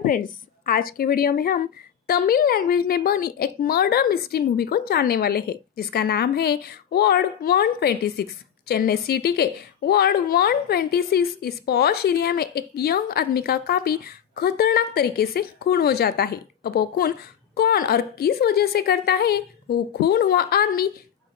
Friends, आज के video में हम तमिल लैंग्वेज में बनी एक मर्डर मिस्ट्री मूवी को जानने वाले हैं जिसका नाम है वार्ड 126। चेन्नई सिटी के वार्ड 126 इस पॉश एरिया में एक यंग आदमी का काफी खतरनाक तरीके से खून हो जाता है। अब वो खून कौन और किस वजह से करता है, वो खून हुआ आदमी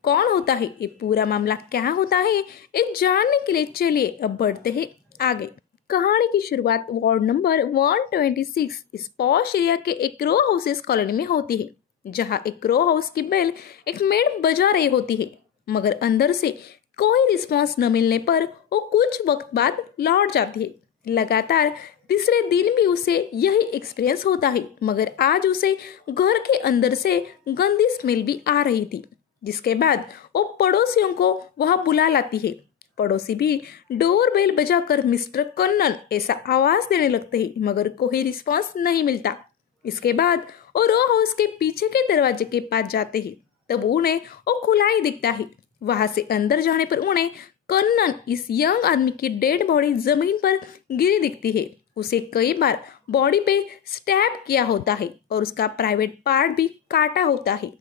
कौन होता है, ये पूरा मामला क्या होता है, ये जानने के लिए चलिए अब बढ़ते हैं आगे। कहानी की शुरुआत वार्ड नंबर 126 इस पॉश एरिया के एक रो हाउसेस कॉलोनी में होती है, जहां एक रो हाउस की बेल एक मेड बजा रही होती है, मगर अंदर से कोई रिस्पांस न मिलने पर वो कुछ वक्त बाद लौट जाती है। लगातार तीसरे दिन भी उसे यही एक्सपीरियंस होता है, मगर आज उसे घर के अंदर से गंदी स्मेल भी आ रही थी, जिसके बाद वो पड़ोसियों को वहां बुला लाती है। पड़ोसी भी डोरबेल बजाकर मिस्टर कन्नन ऐसा आवाज देने लगते हैं, मगर कोई रिस्पांस नहीं मिलता। इसके बाद वो रो हाउस के पीछे के दरवाजे के पास जाते हैं, तब उन्हें वो खुला ही दिखता है। वहां से अंदर जाने पर उन्हें कन्नन इस यंग आदमी की डेड बॉडी जमीन पर गिरी दिखती है। उसे कई बार बॉडी पे स्टैब किया होता है और उसका प्राइवेट पार्ट भी काटा होता है।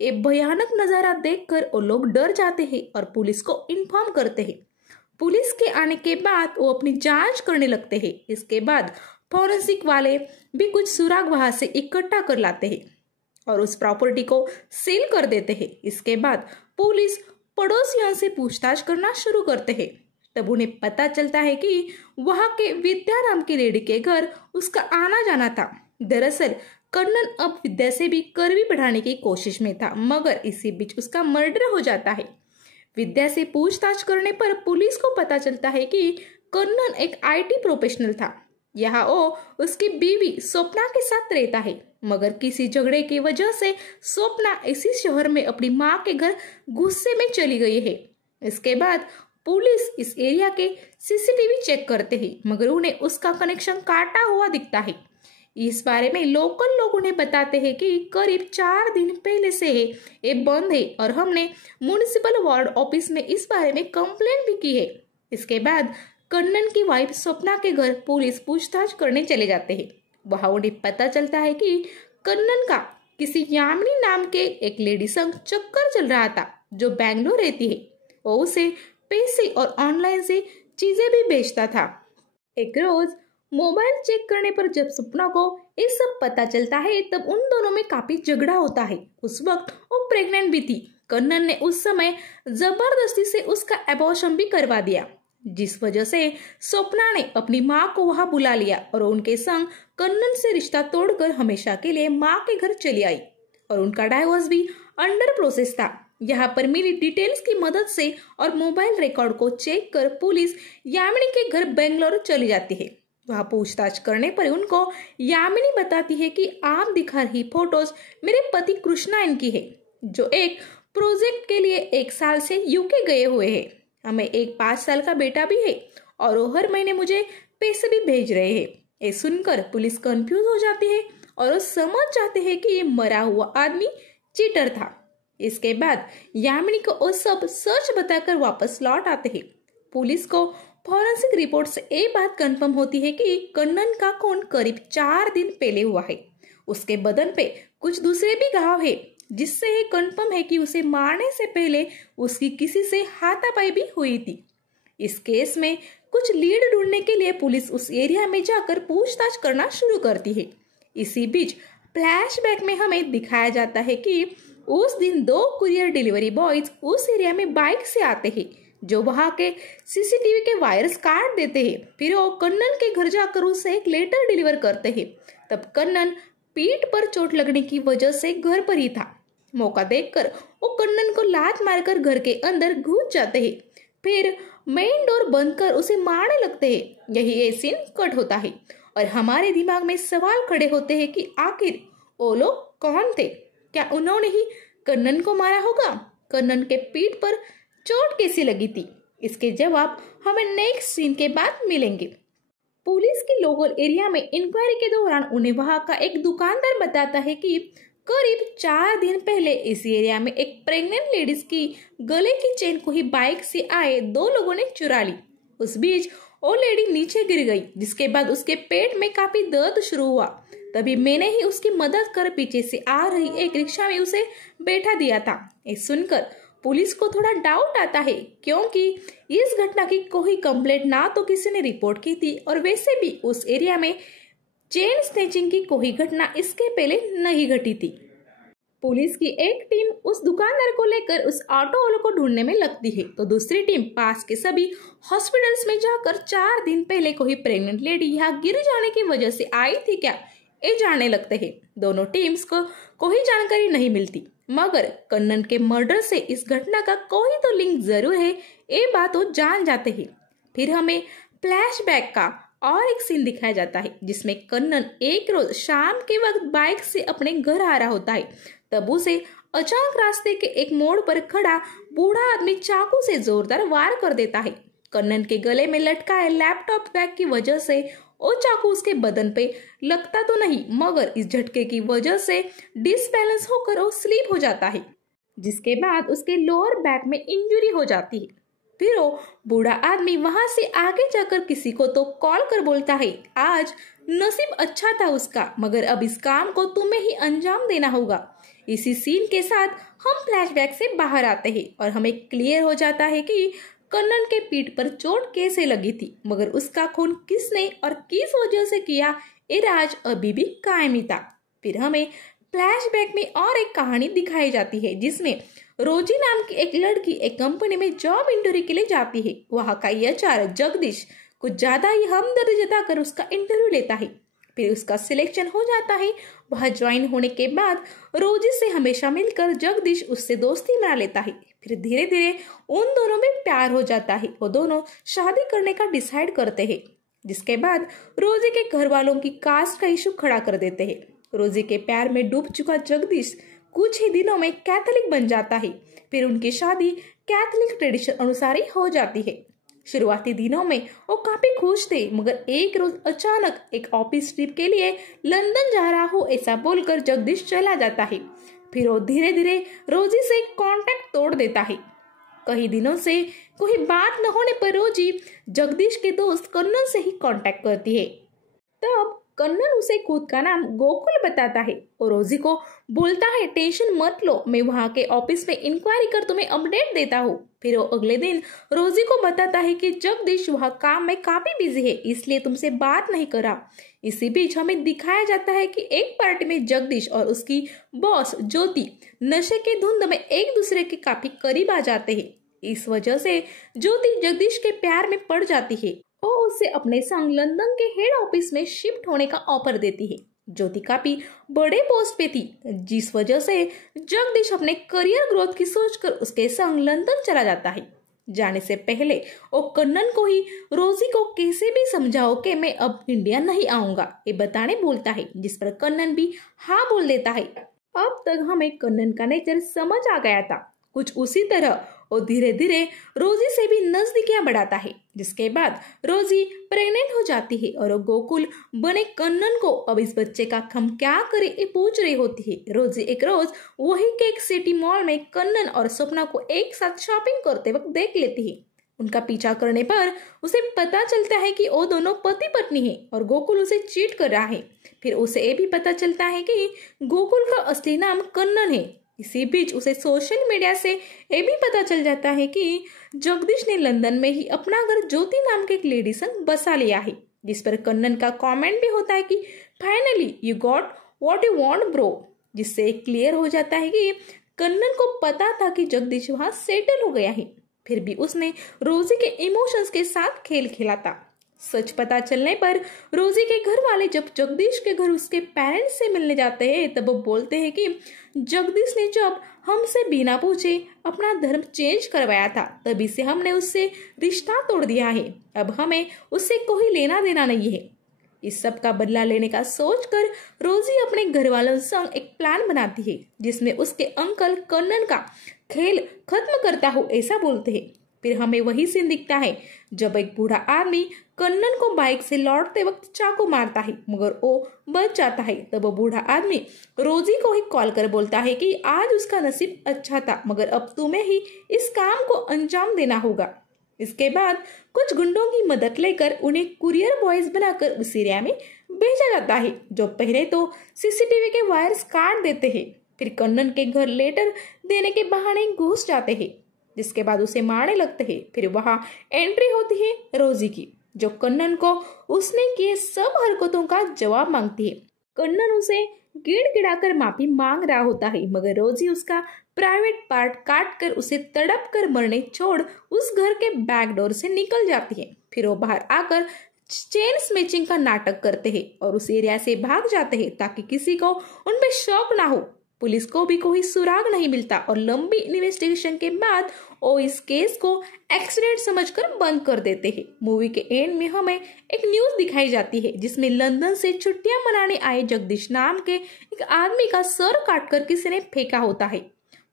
ये भयानक नजारा देखकर वो लोग डर जाते हैं और पुलिस को इन्फॉर्म करते हैं। पुलिस के आने के बाद वो अपनी जांच करने लगते हैं। इसके बाद फॉरेंसिक वाले भी कुछ सुराग वहां से इकट्ठा कर लाते हैं और उस प्रॉपर्टी को सील कर देते हैं। इसके बाद पुलिस पड़ोसियों से पूछताछ करना शुरू करते हैं। तब उन्हें पता चलता है कि वहां के विद्या नाम की लेडी के घर उसका आना जाना था। दरअसल कन्नन अब विद्या से भी करीबी बढ़ाने की कोशिश में था, मगर इसी बीच उसका मर्डर हो जाता है। विद्या से पूछताछ करने पर पुलिस को पता चलता है कि कन्नन एक आईटी प्रोफेशनल था। यहाँ वो उसकी बीवी स्वप्ना के साथ रहता है, मगर किसी झगड़े की वजह से स्वप्ना इसी शहर में अपनी माँ के घर गुस्से में चली गई है। इसके बाद पुलिस इस एरिया के सीसीटीवी चेक करते हैं, मगर उन्हें उसका कनेक्शन काटा हुआ दिखता है। इस बारे में लोकल लोग उन्हें बताते हैं कि करीब 4 दिन पहले से ये बंद है और हमने म्युनिसिपल वार्ड ऑफिस में इस बारे में कंप्लेंट भी की है। इसके बाद कन्नन की वाइफ स्वप्ना के घर पुलिस पूछताछ करने चले जाते हैं। वहां उन्हें पता चलता है कि कन्नन का किसी यामिनी नाम के एक लेडी संग चक्कर चल रहा था, जो बैंगलोर रहती है। वो उसे पैसे और ऑनलाइन से चीजें भी बेचता था। एक रोज मोबाइल चेक करने पर जब स्वप्ना को ये सब पता चलता है, तब उन दोनों में काफी झगड़ा होता है। उस वक्त वो प्रेग्नेंट भी थी। कन्नन ने उस समय जबरदस्ती से उसका अबॉर्शन भी करवा दिया, जिस वजह से स्वप्ना ने अपनी माँ को वहां बुला लिया और उनके संग कन्नन से रिश्ता तोड़कर हमेशा के लिए माँ के घर चली आई और उनका डाइवोर्स भी अंडर प्रोसेस था। यहाँ पर मिली डिटेल्स की मदद से और मोबाइल रिकॉर्ड को चेक कर पुलिस यामिनी के घर बेंगलुरु चली जाती है। वहां पूछताछ करने पर उनको यामिनी बताती है कि आप दिखा रही फोटोज मेरे पति कृष्णायन की है, जो एक प्रोजेक्ट के लिए 1 साल से यूके गए हुए हैं। हमें एक 5 साल का बेटा भी है और वो हर महीने मुझे पैसे भी भेज रहे हैं। ये सुनकर पुलिस कंफ्यूज हो जाती है और वो समझ जाते हैं कि ये मरा हुआ आदमी चीटर था। इसके बाद यामिनी को वो सब सच बताकर वापस लौट आते हैं। पुलिस को फॉरेंसिक रिपोर्ट से ये बात कंफर्म होती है कि कन्नन का खून करीब 4 दिन पहले हुआ है। उसके बदन पे कुछ दूसरे भी घाव है, जिससे ये कंफर्म है कि उसे मारने से पहले उसकी किसी से हाथापाई भी हुई थी। इस केस में कुछ लीड ढूंढने के लिए पुलिस उस एरिया में जाकर पूछताछ करना शुरू करती है। इसी बीच फ्लैशबैक में हमें दिखाया जाता है कि उस दिन 2 कुरियर डिलीवरी बॉयज उस एरिया में बाइक से आते हैं, जो वहां के सीसीटीवी के वायर्स काट देते हैं। फिर वो कन्नन के घर जाकर उसे एक लेटर डिलीवर करते हैं। तब कन्नन पीठ पर चोट लगने की वजह से घर पर ही था। मौका देखकर वो कन्नन को लात मारकर घर के अंदर घुस जाते हैं, फिर मेन डोर बंद कर उसे मारने लगते हैं। यही ये सीन कट होता है और हमारे दिमाग में सवाल खड़े होते हैं कि आखिर वो लोग कौन थे? क्या उन्होंने ही कन्नन को मारा होगा? कन्नन के पीठ पर चोट कैसी लगी थी? इसके जवाब हमें नेक्स्ट सीन के बाद मिलेंगे। पुलिस के लोकल एरिया में इंक्वायरी के दौरान उन्हें वहां का एक दुकानदार बताता है कि करीब 4 दिन पहले इस एरिया में एक प्रेग्नेंट लेडीज की गले की चेन को ही बाइक से आए 2 लोगों ने चुरा ली। उस बीच वो लेडी नीचे गिर गई, जिसके बाद उसके पेट में काफी दर्द शुरू हुआ। तभी मैंने ही उसकी मदद कर पीछे से आ रही एक रिक्शा में उसे बैठा दिया था। ये सुनकर पुलिस को थोड़ा डाउट आता है, क्योंकि इस घटना की कोई कंप्लेंट ना तो किसी ने रिपोर्ट की थी और वैसे भी उस एरिया में चेन स्नैचिंग की कोई घटना इसके पहले नहीं घटी थी। पुलिस की एक टीम उस दुकानदार को लेकर उस ऑटो वाले को ढूंढने में लगती है, तो दूसरी टीम पास के सभी हॉस्पिटल्स में जाकर 4 दिन पहले कोई प्रेग्नेंट लेडी यहाँ गिर जाने की वजह से आई थी क्या, ये जानने लगते हैं। दोनों टीम्स को कोई जानकारी नहीं मिलती, मगर कन्नन के मर्डर से इस घटना का कोई तो लिंक जरूर है, ये बात वो जान जाते हैं। फिर हमें फ्लैशबैक का और एक सीन दिखाया जाता है, जिसमें कन्नन एक रोज शाम के वक्त बाइक से अपने घर आ रहा होता है। तब उसे अचानक रास्ते के एक मोड़ पर खड़ा बूढ़ा आदमी चाकू से जोरदार वार कर देता है। कन्नन के गले में लटकाए लैपटॉप बैग की वजह से वो चाकू उसके बदन पे लगता तो नहीं, मगर इस झटके की वजह से डिसबैलेंस होकर वो स्लिप हो जाता है, जिसके बाद उसके लोअर बैक में इंजरी हो जाती है। फिर वो बूढ़ा आदमी वहां से आगे जाकर किसी को तो कॉल कर बोलता है, आज नसीब अच्छा था उसका, मगर अब इस काम को तुम्हें ही अंजाम देना होगा। इसी सीन के साथ हम फ्लैशबैक से बाहर आते हैं और हमें क्लियर हो जाता है कि कन्नन के पीठ पर चोट कैसे लगी थी, मगर उसका खून किसने और किस वजह से किया, ये राज अभी भी कायम ही था। फिर हमें फ्लैशबैक में और एक कहानी दिखाई जाती है, जिसमें रोजी नाम की एक लड़की एक कंपनी में जॉब इंटरव्यू के लिए जाती है। वहाँ का एचआर जगदीश कुछ ज्यादा ही हमदर्द जताकर उसका इंटरव्यू लेता है। फिर उसका सिलेक्शन हो जाता है। वह ज्वाइन होने के बाद रोजी से हमेशा मिलकर जगदीश उससे दोस्ती बना लेता है। फिर धीरे धीरे उन दोनों में प्यार हो जाता है। वो दोनों शादी करने का डिसाइड करते हैं, जिसके बाद रोजी के घर वालों की कास्ट का इशू खड़ा कर देते हैं। रोजी के प्यार में डूब चुका जगदीश कुछ ही दिनों में कैथोलिक बन जाता है। फिर उनकी शादी कैथोलिक ट्रेडिशन अनुसार ही हो जाती है। शुरुआती दिनों में वो काफी खुश थे, मगर एक रोज अचानक एक ऑफिस ट्रिप के लिए लंदन जा रहा हो ऐसा बोलकर जगदीश चला जाता है। फिर वो धीरे धीरे रोजी से कांटेक्ट तोड़ देता है। कई दिनों से कोई बात न होने पर रोजी जगदीश के दोस्त कन्नन से ही कांटेक्ट करती है। तब कन्नन उसे खुद का नाम गोकुल बताता है और रोजी को बोलता है, टेंशन मत लो, मैं वहाँ के ऑफिस में इंक्वायरी कर तुम्हें अपडेट देता हूँ। फिर वो अगले दिन रोजी को बताता है कि जगदीश वहाँ काम में काफी बिजी है, इसलिए तुमसे बात नहीं करा। इसी बीच हमें दिखाया जाता है कि एक पार्टी में जगदीश और उसकी बॉस ज्योति नशे के धुंध में एक दूसरे के काफी करीब आ जाते हैं। इस वजह से ज्योति जगदीश के प्यार में पड़ जाती है। वो उसे अपने संग लंदन के हेड ऑफिस में शिफ्ट होने का ऑफर देती है। ज्योति काफी बड़े पोस्ट पे थी, जिस वजह से जगदीश अपने करियर ग्रोथ की सोचकर उसके संग लंदन चला जाता है। जाने से पहले वो कन्नन को ही रोजी को कैसे भी समझाओ कि मैं अब इंडिया नहीं आऊंगा, ये बताने बोलता है, जिस पर कन्नन भी हाँ बोल देता है। अब तक हमें कन्नन का नेचर समझ आ गया था। कुछ उसी तरह और धीरे धीरे रोजी से भी नजदीकियां बढ़ाता है, जिसके बाद रोजी प्रेग्नेंट हो जाती है और गोकुल बने कन्नन को अब इस बच्चे का हम क्या करें ये पूछ रही होती है। रोजी एक रोज वही केक सिटी मॉल में कन्नन और स्वप्ना को एक साथ शॉपिंग करते वक्त देख लेती है। उनका पीछा करने पर उसे पता चलता है कि वो दोनों पति पत्नी हैं और गोकुल उसे चीट कर रहा है। फिर उसे ये भी पता चलता है कि गोकुल का असली नाम कन्नन है। इसी बीच उसे सोशल मीडिया से ये भी पता चल जाता है कि जगदीश ने लंदन में ही अपना घर ज्योति नाम के एक लेडी संग बसा लिया है, जिस पर कन्नन का कमेंट भी होता है कि finally you got what you want bro, जिससे क्लियर हो जाता है कि कन्नन को पता था कि जगदीश वहां सेटल हो गया है, फिर भी उसने रोजी के इमोशंस के साथ खेल खेला था। सच पता चलने पर रोजी के घर वाले जब जगदीश के घर उसके पेरेंट्स से मिलने जाते हैं, तब वो बोलते हैं कि जगदीश ने जब हमसे बिना पूछे अपना धर्म चेंज करवाया था, तभी से हमने उससे रिश्ता तोड़ दिया है। अब हमें उससे कोई लेना देना नहीं है। इस सब का बदला लेने का सोचकर रोजी अपने घर वालों संग एक प्लान बनाती है, जिसमें उसके अंकल कन्नन का खेल खत्म करता हो ऐसा बोलते हैं। फिर हमें वही सीन दिखता है जब एक बूढ़ा आदमी कन्नन को बाइक से लौटते वक्त चाकू मारता है, मगर वो बच जाता है। तब वो बूढ़ा आदमी रोजी को ही कॉल कर बोलता है कि आज उसका नसीब अच्छा था, मगर अब तुम्हें ही इस काम को अंजाम देना होगा। इसके बाद कुछ गुंडों की मदद लेकर उन्हें कुरियर बॉयज बनाकर उस एरिया में भेजा जाता है, जो पहले तो सीसीटीवी के वायर्स काट देते हैं, फिर कन्नन के घर लेटर देने के बहाने घुस जाते हैं, जिसके बाद उसे मारने लगते हैं। फिर वहां एंट्री होती है रोजी की, जो कन्नन को उसने किए सब हरकतों का जवाब मांगती है। कन्नन उसे गिड़गिड़ाकर माफी मांग रहा होता है, मगर रोजी उसका प्राइवेट पार्ट काट कर उसे तड़प कर मरने छोड़ उस घर के बैक डोर से निकल जाती है। फिर वो बाहर आकर चेन स्नैचिंग का नाटक करते हैं और उस एरिया से भाग जाते हैं ताकि किसी को उनपे शौक ना हो। पुलिस को भी कोई सुराग नहीं मिलता और लंबी इन्वेस्टिगेशन के बाद वो इस केस को एक्सीडेंट समझकर बंद कर देते हैं। मूवी के एंड में हमें एक न्यूज दिखाई जाती है जिसमें लंदन से छुट्टियां मनाने आए जगदीश नाम के एक आदमी का सर काटकर किसी ने फेंका होता है।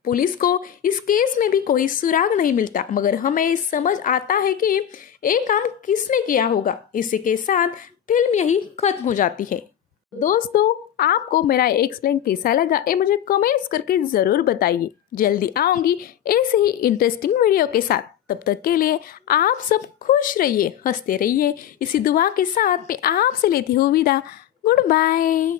पुलिस को इस केस में भी कोई सुराग नहीं मिलता, मगर हमें समझ आता है कि ये काम किसने किया होगा। इसी के साथ फिल्म यही खत्म हो जाती है। दोस्तों, आपको मेरा एक्सप्लेन कैसा लगा ये मुझे कमेंट्स करके जरूर बताइए। जल्दी आऊंगी ऐसे ही इंटरेस्टिंग वीडियो के साथ। तब तक के लिए आप सब खुश रहिए, हंसते रहिए। इसी दुआ के साथ मैं आपसे लेती हूँ विदा। Good bye.